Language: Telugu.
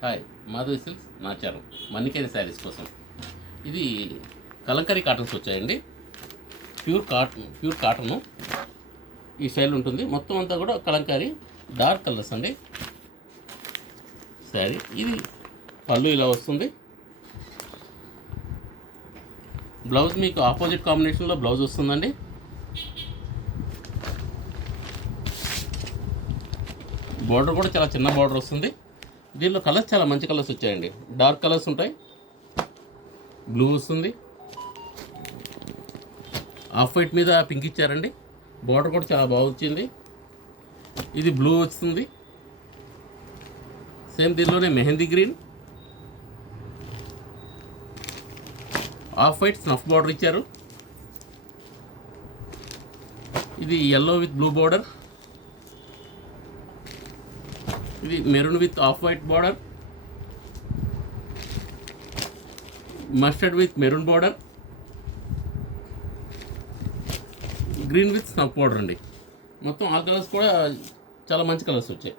హాయ్, మాధవి సిల్క్స్ నాచారం మన్నికేని శారీస్ కోసం. ఇది కలంకరీ కాటన్స్ వచ్చాయండి. ప్యూర్ కాటను ఈ స్టైల్ ఉంటుంది. మొత్తం అంతా కూడా కలంకారీ డార్క్ కలర్స్ అండి. శారీ ఇది పళ్ళు ఇలా వస్తుంది. బ్లౌజ్ మీకు ఆపోజిట్ కాంబినేషన్లో బ్లౌజ్ వస్తుందండి. బార్డర్ కూడా చాలా చిన్న బార్డర్ వస్తుంది. దీనిలో కలర్స్ చాలా మంచి కలర్స్ వచ్చాయండి. డార్క్ కలర్స్ ఉంటాయి, బ్లూ వస్తుంది, ఆఫ్ వైట్ మీద పింక్ ఇచ్చారండి. బార్డర్ కూడా చాలా బాగా వచ్చింది. ఇది బ్లూ వస్తుంది. సేమ్ దీనిలోనే mehndi green, off white snuff border ఇచ్చారు. ఇది ఎల్లో విత్ బ్లూ బార్డర్. ఇది maroon with off white border, mustard with maroon border, green with snuff border అండి. మొత్తం ఆల్ కలర్స్ కూడా చాలా మంచి కలర్స్ వచ్చాయి.